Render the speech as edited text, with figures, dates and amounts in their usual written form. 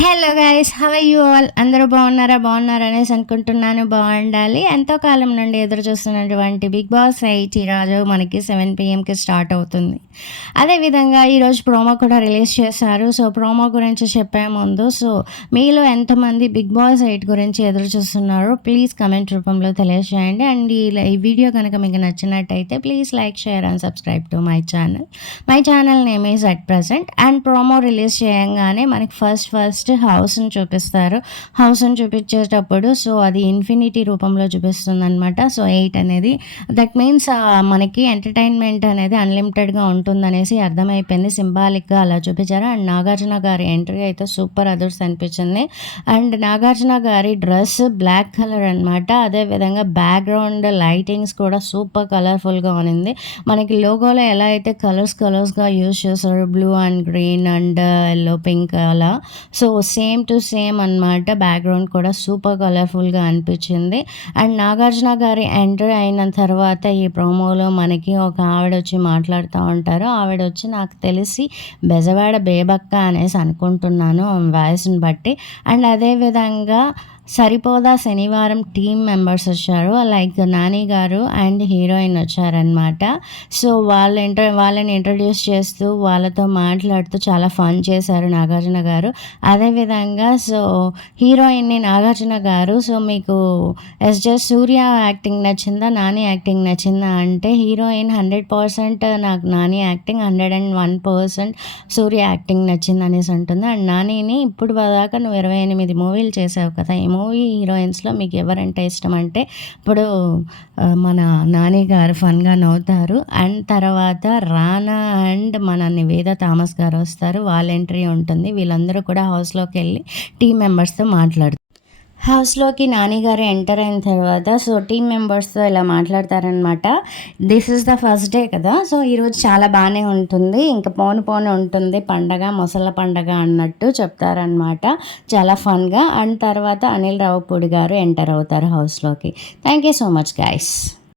Hello guys, how are you all? అందరూ బాగున్నారా అనేసి అనుకుంటున్నాను. బాగుండాలి. ఎంతో కాలం నుండి ఎదురు చూస్తున్నటువంటి బిగ్ బాస్ 8 ఈరోజు మనకి 7 PMకి స్టార్ట్ అవుతుంది. అదేవిధంగా ఈరోజు ప్రోమో కూడా రిలీజ్ చేశారు. సో ప్రోమో గురించి చెప్పే ముందు, సో మీలో ఎంతమంది బిగ్ బాస్ 8 గురించి ఎదురు చూస్తున్నారు ప్లీజ్ కమెంట్ రూపంలో తెలియజేయండి. అండ్ ఈ వీడియో కనుక మీకు నచ్చినట్టయితే please like, share and subscribe to my channel name is at present. And promo release చేయంగానే మనకి ఫస్ట్ హౌస్ని చూపిస్తారు. హౌస్ని చూపించేటప్పుడు సో అది ఇన్ఫినిటీ రూపంలో చూపిస్తుంది అనమాట. సో 8 అనేది దట్ మీన్స్ మనకి ఎంటర్టైన్మెంట్ అనేది అన్లిమిటెడ్గా ఉంటుందనేసి అర్థమైపోయింది. సింబాలిక్గా అలా చూపించారు. అండ్ నాగార్జున గారి ఎంట్రీ అయితే సూపర్ అదర్స్ అనిపించింది. అండ్ నాగార్జున గారి డ్రెస్ బ్లాక్ కలర్ అనమాట. అదేవిధంగా బ్యాక్గ్రౌండ్ లైటింగ్స్ కూడా సూపర్ కలర్ఫుల్గా ఉంది. మనకి లోగోలో ఎలా అయితే కలర్స్గా యూజ్ చేస్తారు, blue and green and yellow, pink అలా, సో సేమ్ టు సేమ్ అనమాట. బ్యాక్గ్రౌండ్ కూడా సూపర్ కలర్ఫుల్గా అనిపించింది. అండ్ నాగార్జున గారి ఎంటర్ అయిన తర్వాత ఈ ప్రోమోలో మనకి ఒక ఆవిడ వచ్చి మాట్లాడుతూ ఉంటారు. ఆవిడ వచ్చి నాకు తెలిసి బెజవాడ బేబక్క అనేసి అనుకుంటున్నాను వాయిస్ని బట్టి. అండ్ అదేవిధంగా సరిపోదా శనివారం టీమ్ మెంబర్స్ వచ్చారు, లైక్ నాని గారు అండ్ హీరోయిన్ వచ్చారనమాట. సో వాళ్ళని ఇంట్రడ్యూస్ చేస్తూ వాళ్ళతో మాట్లాడుతూ చాలా ఫన్ చేశారు నాగార్జున గారు. అదేవిధంగా సో హీరోయిన్ని నాగార్జున గారు, సో మీకు సూర్య యాక్టింగ్ నచ్చిందా, నాని యాక్టింగ్ నచ్చిందా అంటే హీరోయిన్ 100% నాకు నాని యాక్టింగ్, 101% సూర్య యాక్టింగ్ నచ్చింది అనేసి అంటుంది. అండ్ నానిని ఇప్పుడు దాకా నువ్వు 28 మూవీలు చేసావు కదా, మూవీ హీరోయిన్స్లో మీకు ఎవరంటే ఇష్టం అంటే ఇప్పుడు మన నాని గారు ఫన్గా నవ్వుతారు. అండ్ తర్వాత రానా అండ్ మన నివేద థామస్ గారు వస్తారు, వాళ్ళ ఎంట్రీ ఉంటుంది. వీళ్ళందరూ కూడా హౌస్లోకి వెళ్ళి టీమ్ మెంబర్స్తో మాట్లాడుతారు. హౌస్లోకి నాని గారు ఎంటర్ అయిన తర్వాత సో టీమ్ మెంబర్స్తో ఇలా మాట్లాడతారనమాట. This is the first day కదా, సో ఈరోజు చాలా బాగానే ఉంటుంది, ఇంకా పోను ఉంటుంది పండగ, మొసళ్ళ పండగ అన్నట్టు చెప్తారనమాట. చాలా ఫన్గా. అండ్ తర్వాత అనిల్ రావుపూడి గారు ఎంటర్ అవుతారు హౌస్లోకి. Thank you so much guys.